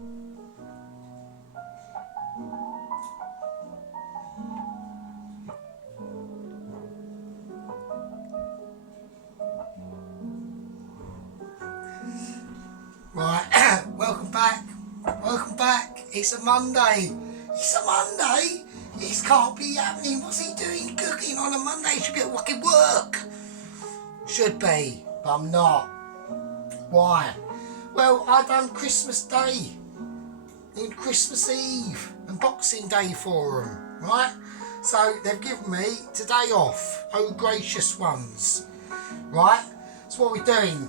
Right, welcome back. Welcome back. It's a Monday. It's a Monday. This can't be happening. What's he doing cooking on a Monday? He should be at fucking work. Should be, but I'm not. Why? Well, I done Christmas Day and Christmas Eve and Boxing Day for them, right? So they've given me today off. Oh, gracious ones, right? So what we're doing?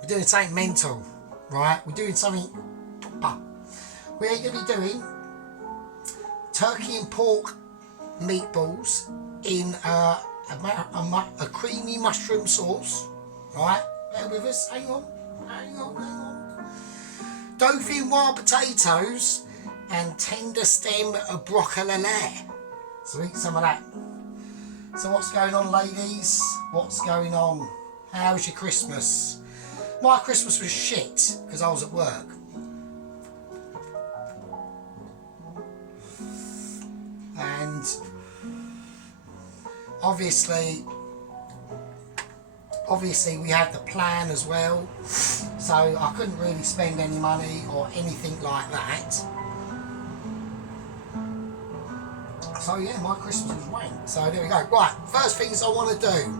We're doing something mental, right? We're doing something proper. We're going to be doing turkey and pork meatballs in a creamy mushroom sauce, right? Bear with us, hang on. Dauphinoise potatoes and tender stem broccoli. So eat some of that. So what's going on, ladies? What's going on? How was your Christmas? My Christmas was shit because I was at work. And obviously we had the plan as well, so I couldn't really spend any money or anything like that. So yeah, my Christmas was wank. So there we go. Right, first things I want to do.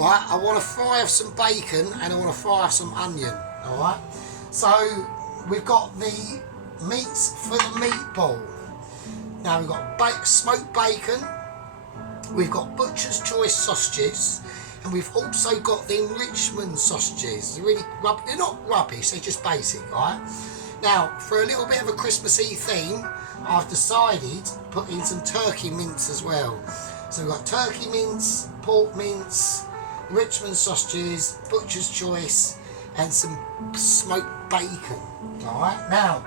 Right, I want to fry off some bacon and I want to fry off some onion. Alright, so we've got the meats for the meatball. Now we've got smoked bacon, we've got butcher's choice sausages, and we've also got the enrichment sausages. They're not rubbish, they're just basic, right? Now, for a little bit of a Christmassy theme, I've decided to put in some turkey mince as well. So we've got turkey mince, pork mince, enrichment sausages, butcher's choice, and some smoked bacon. Alright, now,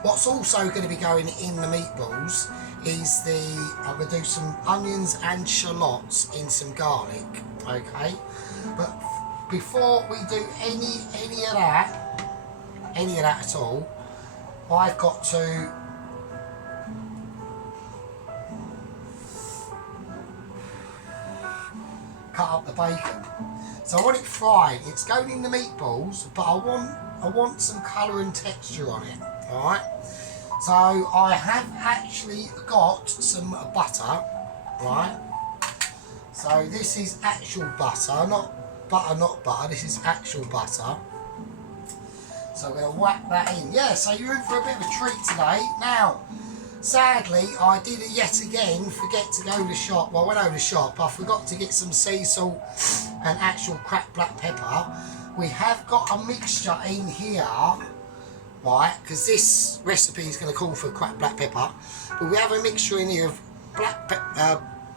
what's also going to be going in the meatballs is I'm going to do some onions and shallots in some garlic, okay? But before we do any of that at all, I've got to cut up the bacon. So I want it fried. It's going in the meatballs, but I want some colour and texture on it. Alright, so I have actually got some butter, right? So this is actual butter, not butter, this is actual butter. So I'm going to whack that in. Yeah, so you're in for a bit of a treat today. Now, sadly, I did yet again forget to go to the shop. Well, I went over to the shop, I forgot to get some sea salt and actual cracked black pepper. We have got a mixture in here, right, because this recipe is going to call for cracked black pepper, but we have a mixture in here of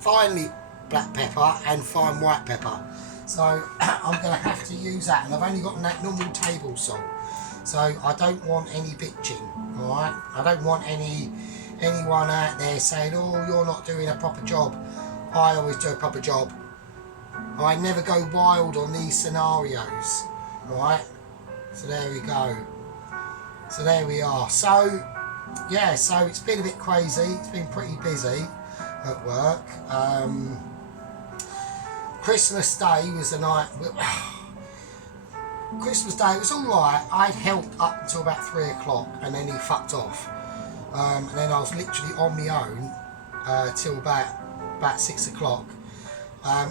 finely black pepper and fine white pepper, so I'm going to have to use that, and I've only got that normal table salt, so I don't want any bitching, alright? I don't want anyone out there saying, oh, you're not doing a proper job. I always do a proper job. I never go wild on these scenarios, alright? So there we go. So there we are. So yeah, so it's been a bit crazy. It's been pretty busy at work. Christmas Day was the night. Christmas Day was alright. I'd helped up until about 3 o'clock and then he fucked off. And then I was literally on my own till about 6 o'clock.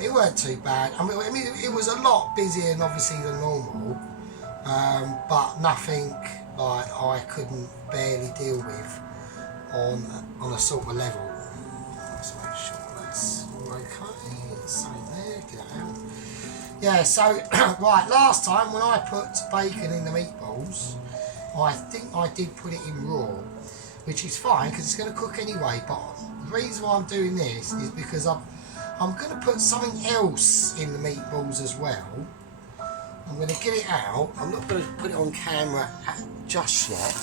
It weren't too bad. I mean, it was a lot busier than obviously than normal, but nothing like I couldn't barely deal with on a sort of level. Let's make sure that's all okay. So there, get it out. Yeah, so right, last time when I put bacon in the meatballs, I think I did put it in raw, which is fine because it's going to cook anyway, but the reason why I'm doing this is because I'm going to put something else in the meatballs as well. I'm going to get it out. I'm not going to put it on camera just yet.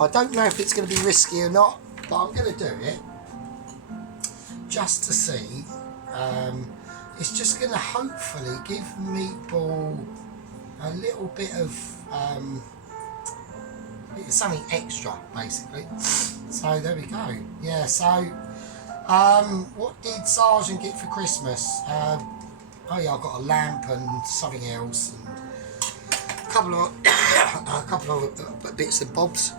I don't know if it's going to be risky or not, but I'm going to do it just to see. It's just going to hopefully give the meatball a little bit of something extra, basically. So there we go. Yeah, so what did Sergeant get for Christmas? Oh yeah, I got a lamp and something else, and a couple of bits and bobs.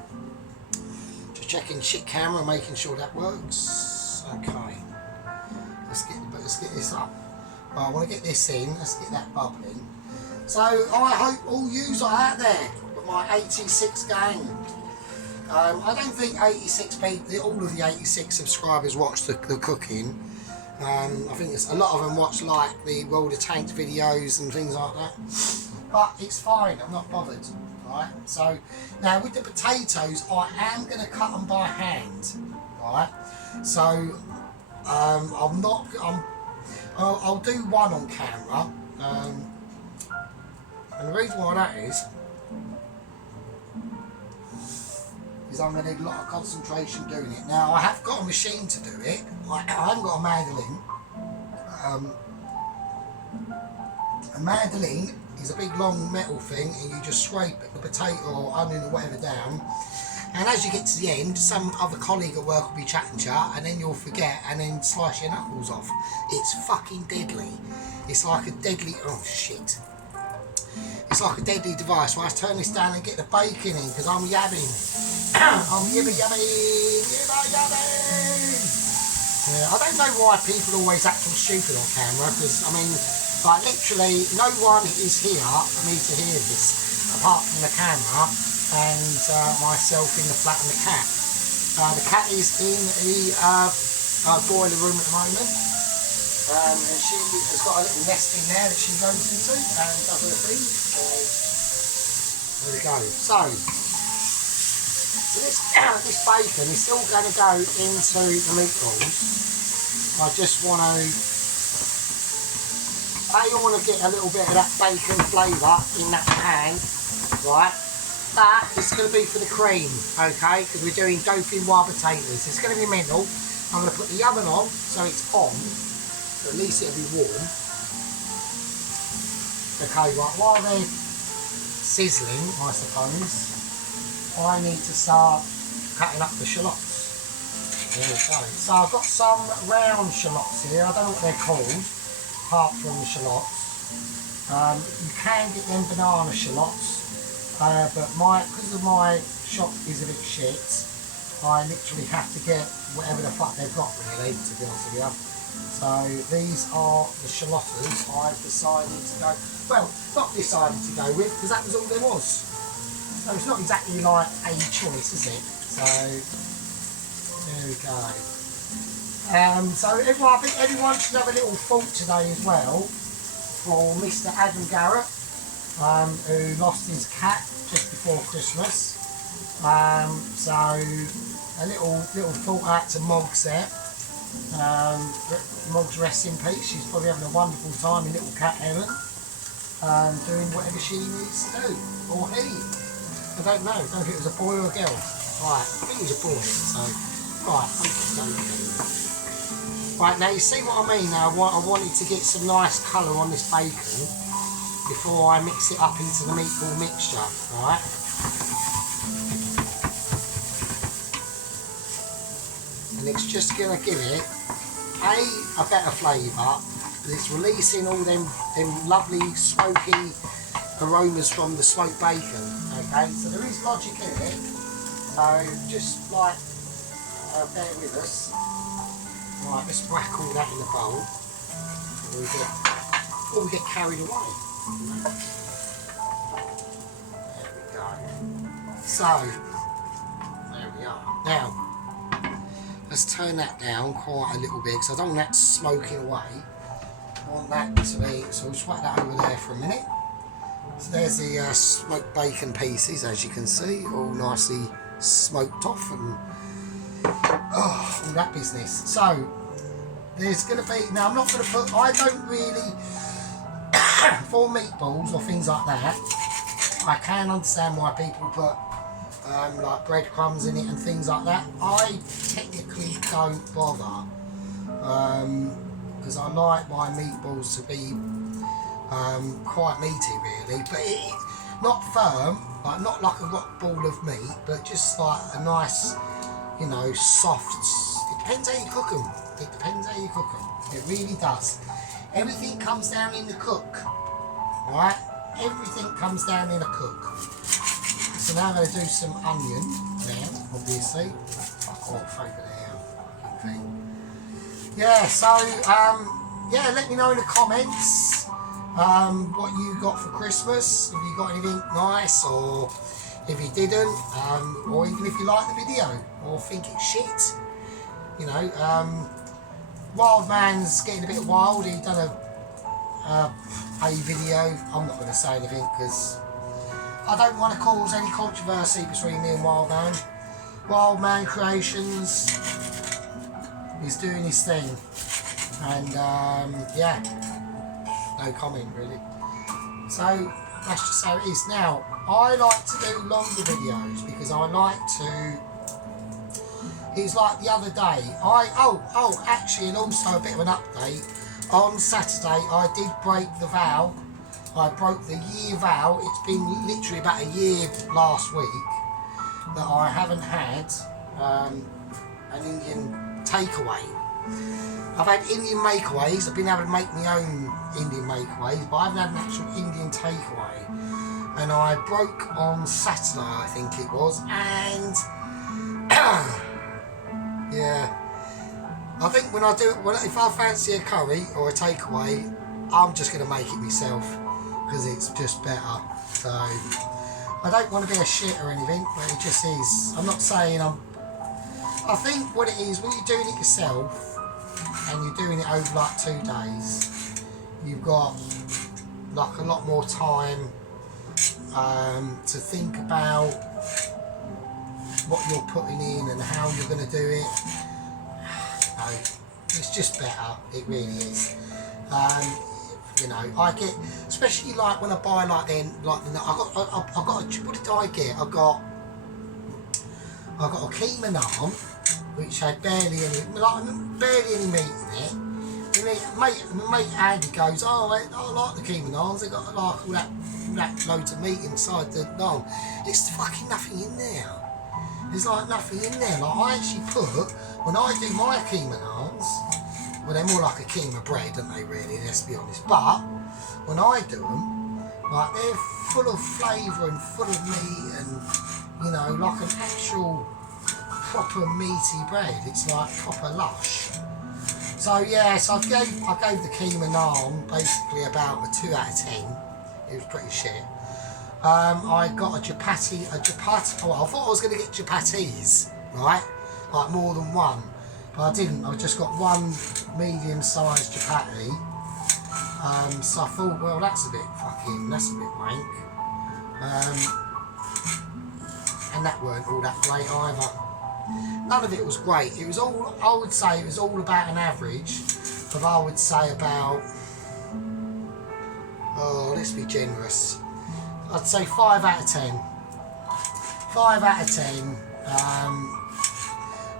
Just checking shit camera, making sure that works. Okay, let's get this up. Well, I want to get this in. Let's get that bubbling. So I hope all yous are out there with my 86 gang. I don't think 86 people, all of the 86 subscribers watch the cooking. I think a lot of them watch like the World of Tanks videos and things like that. But it's fine, I'm not bothered. Right? So now with the potatoes, I am going to cut them by hand. Right? So I'll do one on camera. And the reason why that is I'm going to need a lot of concentration doing it. Now I have got a machine to do it. I haven't got a mandolin. A mandolin is a big long metal thing, and you just scrape the potato or onion or whatever down. And as you get to the end, some other colleague at work will be chatting to you, and then you'll forget, and then slice your knuckles off. It's fucking deadly. It's like a deadly. Oh shit. It's like a deadly device. Well, I turn this down and get the bacon in because I'm yabbing. I'm yibby yabby, yibba yabbing. Yeah, I don't know why people always act all stupid on camera, because I mean, like literally, no one is here for me to hear this apart from the camera and myself in the flat and the cat. The cat is in the boiler room at the moment. And she has got a little nest in there that she goes into and does her thing. So there we go. So this bacon is still going to go into the meatballs. I just want to, I want to get a little bit of that bacon flavour in that pan, right? But it's going to be for the cream, okay? Because we're doing Dauphinoise potatoes. It's going to be mental. I'm going to put the oven on so it's on. At least it'll be warm. Okay, right, while they're sizzling, I suppose, I need to start cutting up the shallots. There we go. So I've got some round shallots here. I don't know what they're called, apart from the shallots. You can get them banana shallots, but because of my shop is a bit shit, I literally have to get whatever the fuck they've got, really, to be honest with you. So these are the shallotters I've decided to go, well, not decided to go with, because that was all there was. So it's not exactly like a choice, is it? So there we go. So everyone, I think everyone should have a little thought today as well for Mr. Adam Garrett, who lost his cat just before Christmas. So a little thought out to Moggs there. Moggs, rest in peace. She's probably having a wonderful time in little cat heaven, doing whatever she needs to do, or he. I don't know. I don't know if it was a boy or a girl. Right, I think it was a boy. So, right, right, now you see what I mean. Now I wanted to get some nice colour on this bacon before I mix it up into the meatball mixture. Right. And it's just going to give it a better flavour. It's releasing all them lovely smoky aromas from the smoked bacon. Okay, so there is logic in it. So just like bear with us. Right, let's whack all that in the bowl before we get carried away. There we go. So there we are. Now, let's turn that down quite a little bit because I don't want that smoking away. I want that to be, so we'll just whack that over there for a minute. So there's the smoked bacon pieces, as you can see, all nicely smoked off and all that business. So there's going to be, now I'm not going to put, I don't really, for meatballs or things like that, I can understand why people put like breadcrumbs in it and things like that. I technically don't bother because I like my meatballs to be quite meaty, really, but not firm, like not like a rock ball of meat, but just like a nice, you know, soft. It depends how you cook them. It depends how you cook them. It really does. Everything comes down in the cook, right? Everything comes down in a cook. So now I'm going to do some onion now, obviously. Fuck off over there, fucking thing. Yeah, so, yeah, let me know in the comments what you got for Christmas. If you got anything nice, or if you didn't, or even if you like the video, or think it's shit. You know, Wild Man's getting a bit wild. He done a video. I'm not going to say anything because I don't want to cause any controversy between me and Wild Man. Wild Man Creations is doing his thing, and yeah, no comment really. So that's just how it is. Now, I like to do longer videos because I like to. It's like the other day. Actually, and also a bit of an update. On Saturday, I did break the vow. I broke the year vow. It's been literally about a year last week that I haven't had an Indian takeaway. I've had Indian makeaways. I've been able to make my own Indian makeaways, but I haven't had an actual Indian takeaway. And I broke on Saturday, I think it was, and yeah. I think when I do it, if I fancy a curry or a takeaway, I'm just going to make it myself because it's just better. So I don't want to be a shit or anything, but it just is. I'm not saying I think what it is, when you're doing it yourself and you're doing it over like 2 days, you've got like a lot more time to think about what you're putting in and how you're going to do it. No, it's just better. It really is. You know, I get, especially like when I buy like I got what did I get? I got a keema naan, which had barely any meat in it. My mate Andy goes, oh, I like the keema naans. They got like all that loads of meat inside the naan. It's fucking nothing in there. There's like nothing in there. Like I actually put, when I do my keema naans, well they're more like a keema bread, aren't they really, let's be honest. But when I do them, like they're full of flavour and full of meat and, you know, like an actual proper meaty bread. It's like proper lush. So yeah, so I gave the keema naan basically about a 2 out of 10. It was pretty shit. I got a chapati. Oh, I thought I was going to get chapatis, right? Like more than one, but I didn't. I just got one medium-sized chapati. So I thought, well, that's a bit wank. And that weren't all that great either. None of it was great. It was all, I would say, it was all about an average of, I would say about, oh, let's be generous. I'd say 5 out of 10. 5 out of 10.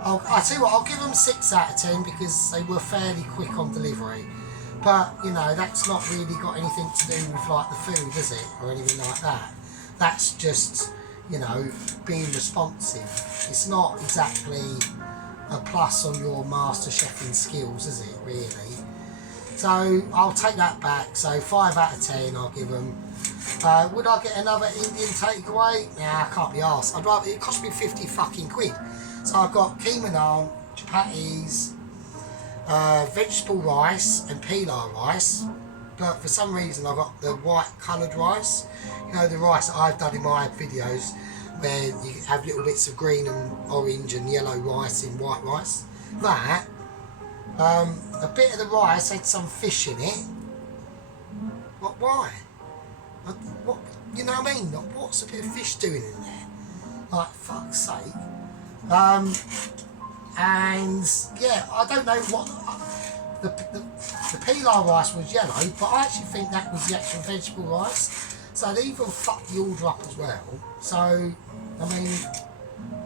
I'll tell you what, I'll give them 6 out of 10 because they were fairly quick on delivery. But, you know, that's not really got anything to do with like the food, is it? Or anything like that. That's just, you know, being responsive. It's not exactly a plus on your master chefing skills, is it, really? So, I'll take that back. So, 5 out of 10 I'll give them. Would I get another Indian takeaway? Nah, I can't be arsed. I'd rather, it cost me 50 fucking quid. So I've got keema naan, chapatis, vegetable rice and pilau rice. But for some reason I got the white coloured rice. You know, the rice that I've done in my videos where you have little bits of green and orange and yellow rice in white rice. That, a bit of the rice had some fish in it. What, why? What, you know what I mean? Like, what's a bit of fish doing in there? Like, fuck's sake. And yeah, I don't know what the pilau rice was yellow, but I actually think that was the actual vegetable rice. So they even fucked the order up as well. So I mean,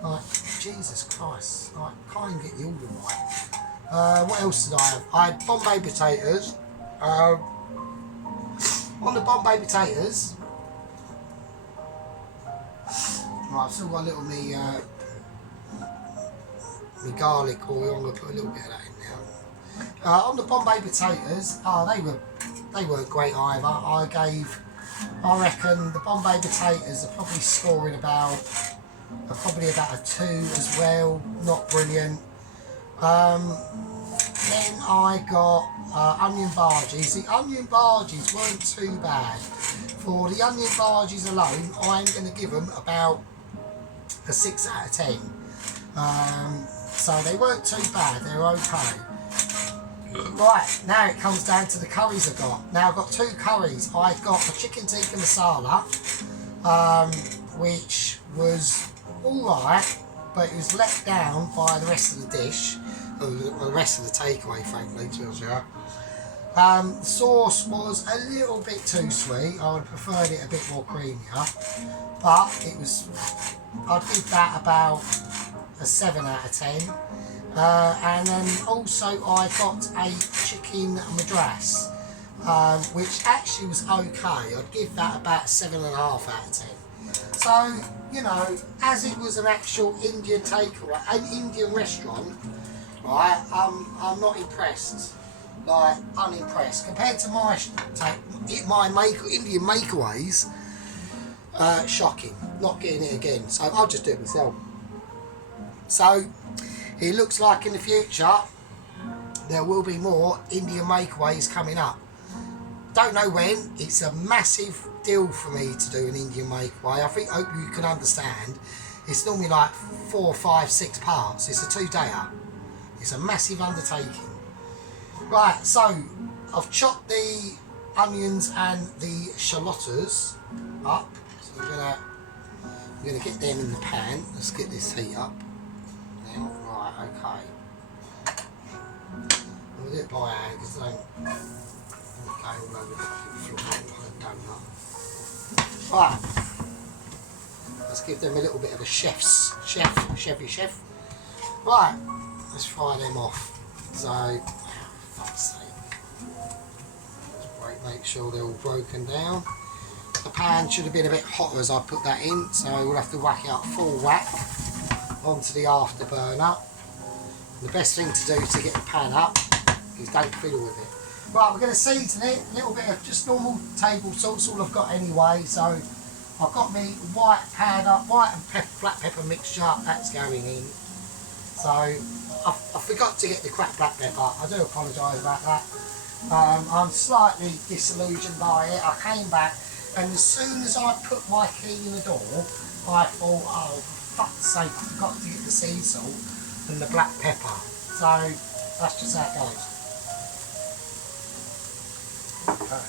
like, Jesus Christ, like, can't even get the order right. What else did I have? I had Bombay potatoes. On the Bombay potatoes, Right, I've still got a little me garlic oil. I'm going to put a little bit of that in now. On the Bombay potatoes, they weren't great either. I reckon the Bombay potatoes are probably scoring about a 2 as well. Not brilliant. Then I got onion barges. The onion barges weren't too bad. For the onion barges alone, I'm going to give them about a 6 out of 10. So they weren't too bad, they're okay. Right, now it comes down to the curries I got. Now I've got 2 curries. I've got the chicken tikka masala, which was alright, but it was let down by the rest of the dish, or the rest of the takeaway, frankly, to be honest with you. The sauce was a little bit too sweet. I would have preferred it a bit more creamier, but it was, I'd give that about a 7 out of 10. And then also I got a chicken madras, which actually was okay. I'd give that about 7.5 out of 10. So, you know, as it was an actual Indian takeaway, an Indian restaurant, right, I'm not impressed. Like, unimpressed. Compared to my Indian makeaways, shocking. Not getting it again. So I'll just do it myself. So, it looks like in the future, there will be more Indian makeaways coming up. Don't know when. It's a massive deal for me to do an Indian makeaway. I hope you can understand. It's normally like 4, 5, 6 parts. It's a 2-dayer. It's a massive undertaking. Right, so I've chopped the onions and the shallotas up. So we're gonna get them in the pan. Let's get this heat up. Now, right, okay. We'll do it by hand because I don't go all over the floor like a donut. Right, let's give them a little bit of a chefy chef. Right, let's fry them off. So, fuck's sake. Let's make sure they're all broken down. The pan should have been a bit hotter as I put that in, so we'll have to whack it up full whack onto the afterburner. The best thing to do to get the pan up is don't fiddle with it. Right, we're going to season it, a little bit of just normal table salt's all I've got anyway, so I've got me white powder, white and black pepper mixture, that's going in. So I forgot to get the cracked black pepper, I do apologise about that. I'm slightly disillusioned by it. I came back and as soon as I put my key in the door, I thought, oh for fuck's sake, I forgot to get the sea salt and the black pepper. So that's just how it goes. Okay.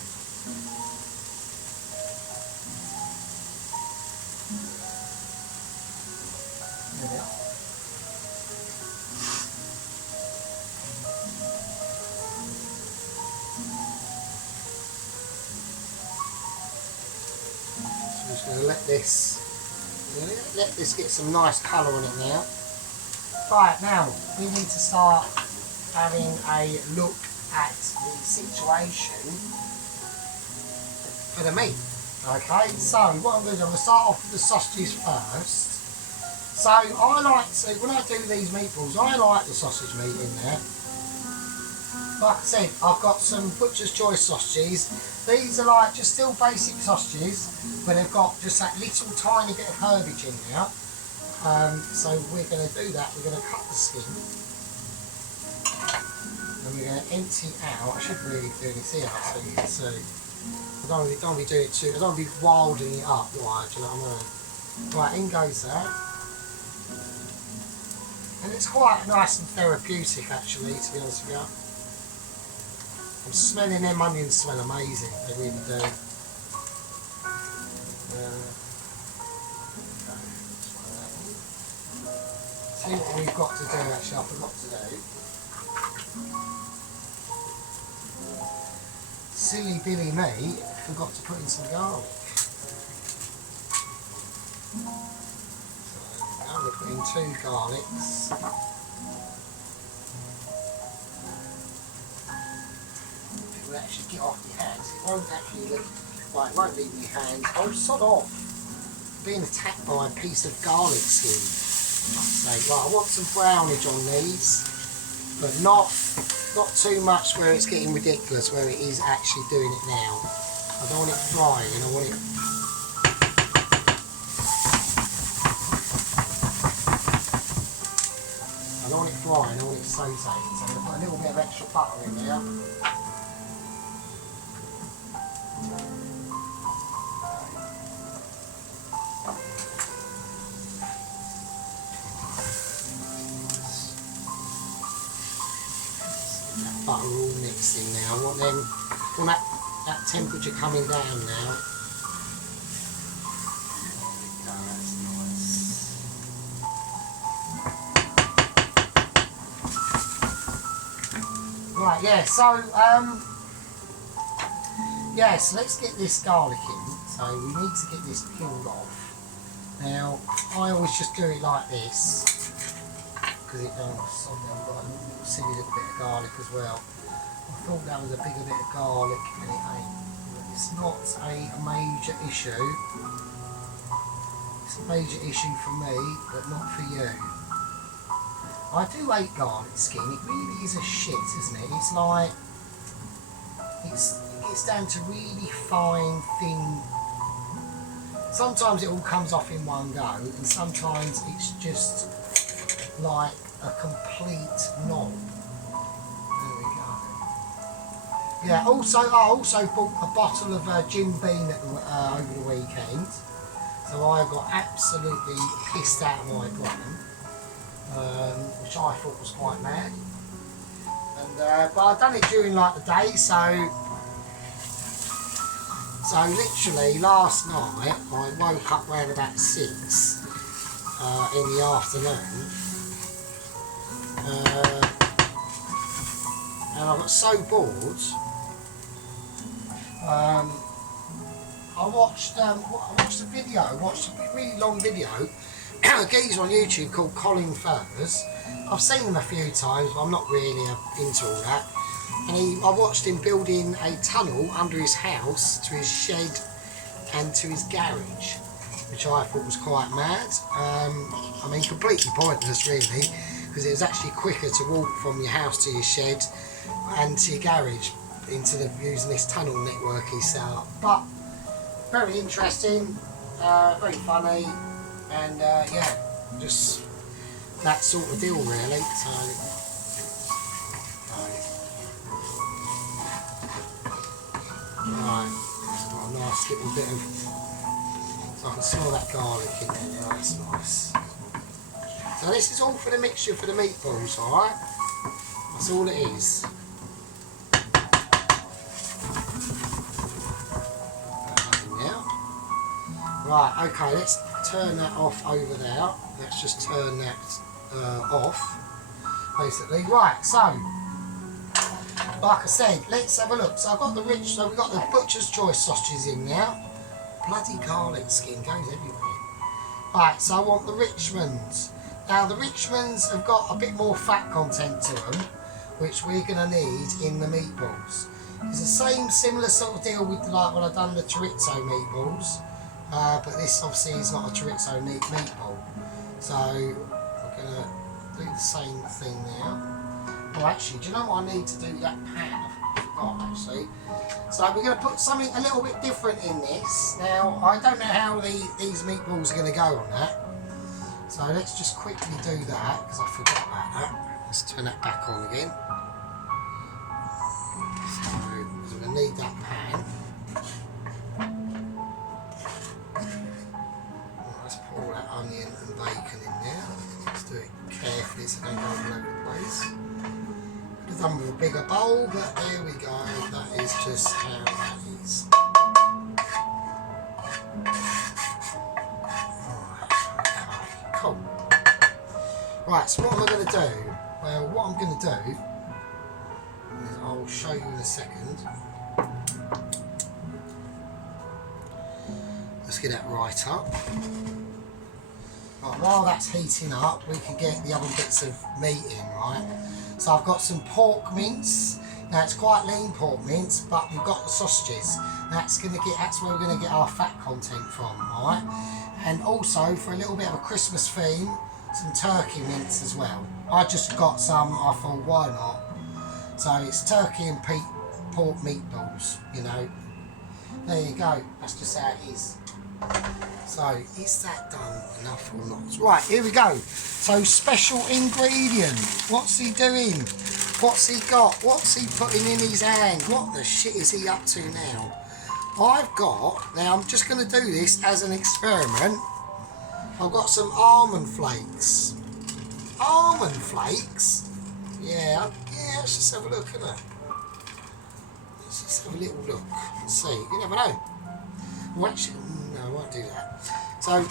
There we are. So I'm just going to let this get some nice colour on it now. Right, now we need to start having a look at the situation for the meat. Okay, so what I'm going to do, I'm going to start off with the sausages first. So I like to, when I do these meatballs, I like the sausage meat in there. Like I said, I've got some butcher's choice sausages. These are like just still basic sausages, but they've got just that little tiny bit of herbage in there. So we're going to do that. We're going to cut the skin, and we're going to empty out. I should really do this here so you can see. I don't be doing it too. I don't be wilding it up, do I? Do you know what I mean? Right, in goes that. And it's quite nice and therapeutic actually, to be honest with you. I'm smelling them onions smell amazing, they really do. See what we've got to do actually, I forgot to do. Silly Billy me, forgot to put in some garlic. So I'm going to put in 2 garlics. It will actually get off your hands. It won't actually look, right, it won't leave your hands. Oh, sod off. being attacked by a piece of garlic skin. So, right, I want some brownage on these, but not too much where it's getting ridiculous, where it is actually doing it now. I don't want it frying, I want it... I don't want it frying, I want it sauteing. So I'm going to put a little bit of extra butter in there. Butter all mixed in now. I want that temperature coming down now. That's nice. Right, yeah, so yes, let's get this garlic in. So we need to get this peeled off. Now, I always just do it like this, because it does. I've got a little silly little bit of garlic as well. I thought that was a bigger bit of garlic, and it ain't. But it's not a major issue. It's a major issue for me, but not for you. I do hate garlic skin. It really is a shit, isn't it? It's like it gets down to really fine, thin. Sometimes it all comes off in one go, and sometimes it's just like a complete knob. There we go. Yeah, I also bought a bottle of Jim Beam over the weekend, so I got absolutely pissed out of my brain, which I thought was quite mad. And but I've done it during like the day, so literally last night I woke up around about 6 in the afternoon. And I got so bored. I watched a video. I watched a really long video. A geezer on YouTube called Colin Furs. I've seen him a few times, but I'm not really into all that. And I watched him building a tunnel under his house to his shed and to his garage, which I thought was quite mad. I mean, completely pointless, really, because it was actually quicker to walk from your house to your shed and to your garage instead of using this tunnel network he set up. But very interesting, very funny, and yeah, just that sort of deal really. Right, it's got a nice little bit of, so I can smell that garlic in there now, that's nice. So this is all for the mixture for the meatballs, alright? That's all it is. Right, okay, let's turn that off over there. Let's just turn that off, basically. Right, so, like I said, let's have a look. So I've got the we've got the butcher's choice sausages in now. Bloody garlic skin goes everywhere. Right, so I want the Richmonds. Now the Richmonds have got a bit more fat content to them, which we're going to need in the meatballs. It's the same similar sort of deal with like when I've done the chorizo meatballs, but this obviously is not a chorizo meatball. So we're going to do the same thing now. Oh, actually, do you know what I need to do with that pan? I forgot actually. So we're going to put something a little bit different in this. Now I don't know how these meatballs are going to go on that. So let's just quickly do that, because I forgot about that. Let's turn that back on again. So we're going to need that pan. Let's pour that onion and bacon in there. Let's do it carefully so they don't go all over the place. Could have done with a bigger bowl, but there we go. That is just how that is. Cool. Right, so what am I going to do? Well, what I'm going to do is I'll show you in a second. Let's get that right up. Right, while that's heating up, we can get the other bits of meat in, right? So I've got some pork mince. Now it's quite lean pork mince, but we've got the sausages. That's where we're going to get our fat content from, right? and also for a little bit of a Christmas theme, some turkey mince as well. I just got some, I thought why not. So it's turkey and pork meatballs, you know. There you go, that's just how it is. So is that done enough or not? Right, here we go. So special ingredient, what's he doing? What's he got? What's he putting in his hand? What the shit is he up to now? Now I'm just going to do this as an experiment. I've got some almond flakes. Almond flakes? Yeah, let's just have a look, innit? Let's just have a little look and see. You never know. Well, actually, no, I won't do that. So,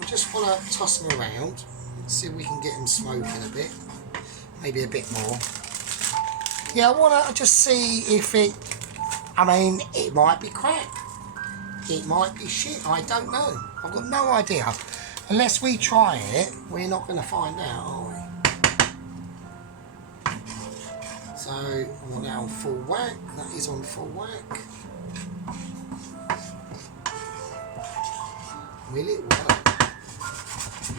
we just want to toss them around. See if we can get them smoking a bit. Maybe a bit more. Yeah, I want to just see if it... I mean, it might be crap. It might be shit. I don't know. I've got no idea. Unless we try it, we're not going to find out, are we? So, I want that on full whack. That is on full whack. Will it work?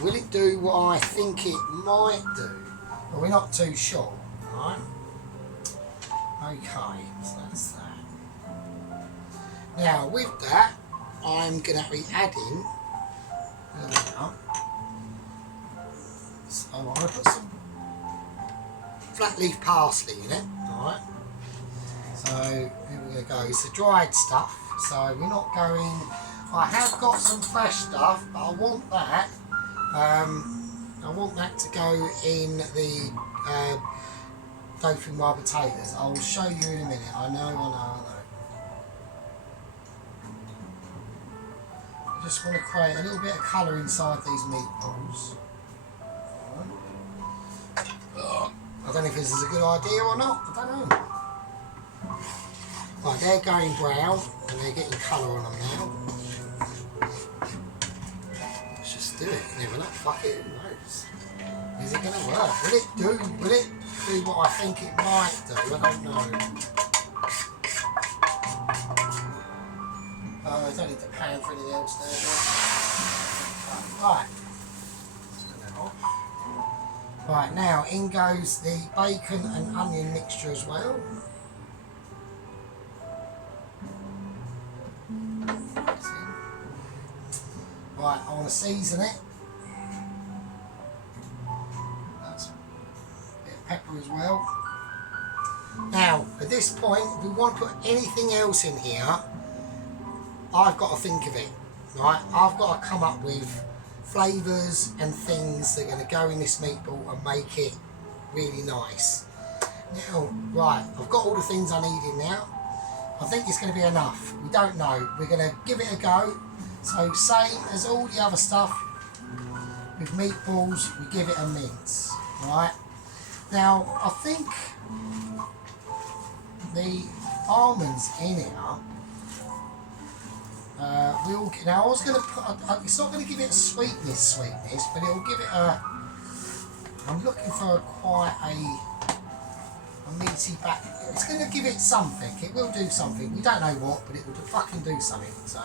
Will it do what I think it might do? But we're not too sure, right? Okay, so that's that. Now, with that, I'm going to be adding... So I'm going to put some flat leaf parsley in it, alright? So here we're going to go. It's the dried stuff, so we're not going... I have got some fresh stuff, but I want that. I want that to go in the Dauphinoise potatoes. I'll show you in a minute. I know. I just want to create a little bit of colour inside these meatballs. I don't know if this is a good idea or not. I don't know. Right, they're going brown and they're getting colour on them now. Let's just do it. You never know. Fuck it. Who knows? Is it going to work? Will it do what I think it might do? I don't know. I don't need to pan for anything else there. Right. Let's turn that off. Right, now in goes the bacon and onion mixture as well. Right, I want to season it. That's a bit of pepper as well. Now, at this point, if we want to put anything else in here, I've got to think of it, right? I've got to come up with flavours and things that are going to go in this meatball and make it really nice. Now, right, I've got all the things I need in now. I think it's going to be enough. We don't know. We're going to give it a go. So, same as all the other stuff with meatballs, we give it a mince, right? Now, I think the almonds in here now I was going to put, it's not going to give it a sweetness, but it'll give it a, I'm looking for quite a meaty back, it's going to give it something, it will do something, we don't know what, but it will fucking do something, so,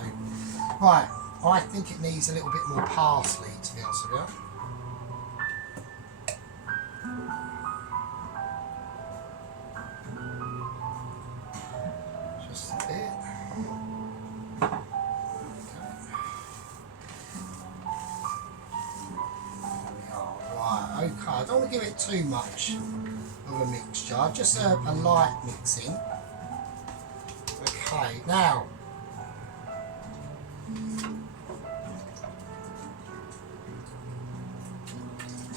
right, I think it needs a little bit more parsley, to be honest with you. Just a bit. Okay, I don't want to give it too much of a mixture, just a light mixing. Okay, now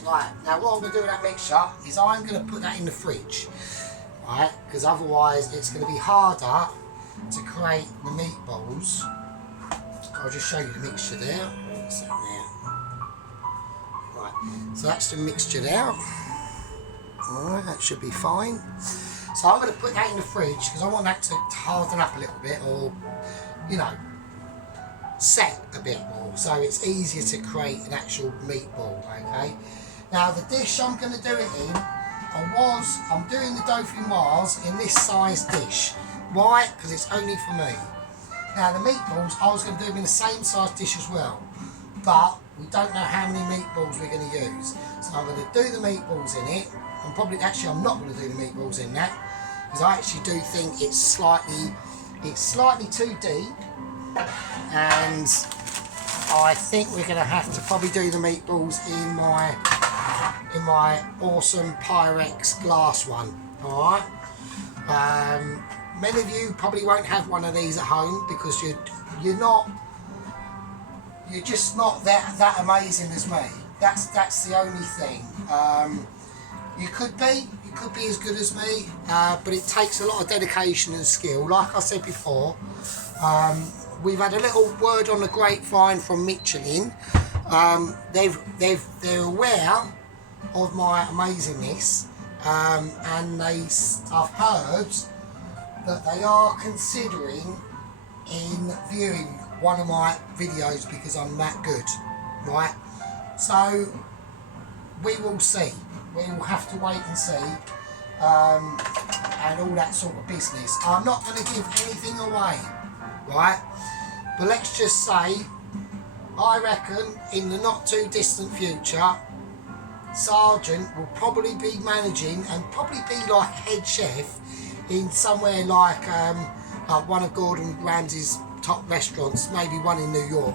what I'm going to do with that mixture is I'm going to put that in the fridge, right? Because otherwise it's going to be harder to create the meatballs. I'll just show you the mixture there. What's that there? So that's the mixture there. Alright, that should be fine. So I'm going to put that in the fridge because I want that to harden up a little bit, or, you know, set a bit more, so it's easier to create an actual meatball, okay? Now the dish I'm going to do it in, I'm doing the Dauphinoise in this size dish. Why? Because it's only for me. Now the meatballs, I was going to do them in the same size dish as well. but we don't know how many meatballs we're going to use. So I'm going to do the meatballs in it. I'm not going to do the meatballs in that, because I actually do think it's slightly too deep, and I think we're going to have to probably do the meatballs in my awesome Pyrex glass one. All right. Many of you probably won't have one of these at home because you're just not that amazing as me. That's the only thing. You could be as good as me, but it takes a lot of dedication and skill. Like I said before, we've had a little word on the grapevine from Michelin. They're aware of my amazingness, and I've heard that they are considering in viewing one of my videos because I'm that good, right? So we will see. We will have to wait and see, and all that sort of business. I'm not going to give anything away, right? But let's just say, I reckon in the not too distant future, Sergeant will probably be managing and probably be like head chef in somewhere like one of Gordon Ramsay's top restaurants, maybe one in New York,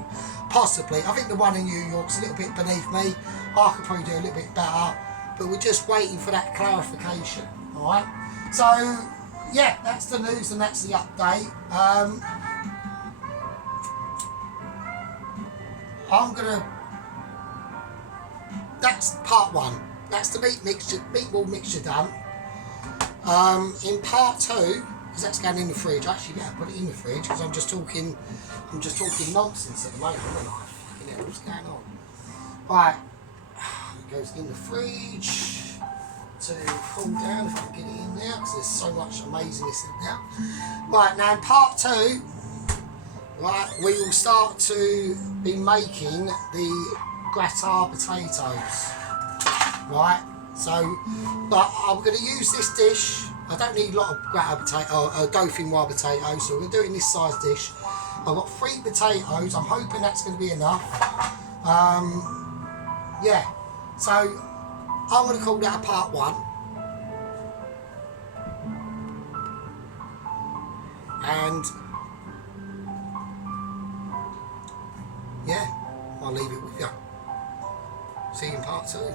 possibly. I think the one in New York's a little bit beneath me. I could probably do a little bit better, but we're just waiting for that clarification. All right. So yeah, that's the news and that's the update. That's part one. That's the meatball mixture done. In part two, because that's going in the fridge. I actually better put it in the fridge because I'm just talking nonsense at the moment, aren't I? Fucking hell, what's going on? Right, it goes in the fridge to cool down if I can get it in there because there's so much amazingness in there. Right, now in part two, right, we will start to be making the gratin potatoes. Right, so but I'm going to use this dish. I don't need a lot of Dauphinoise potatoes, so we're doing this size dish. I've got 3 potatoes. I'm hoping that's going to be enough. Yeah, so I'm going to call that a part one. And yeah, I'll leave it with you. See you in part two.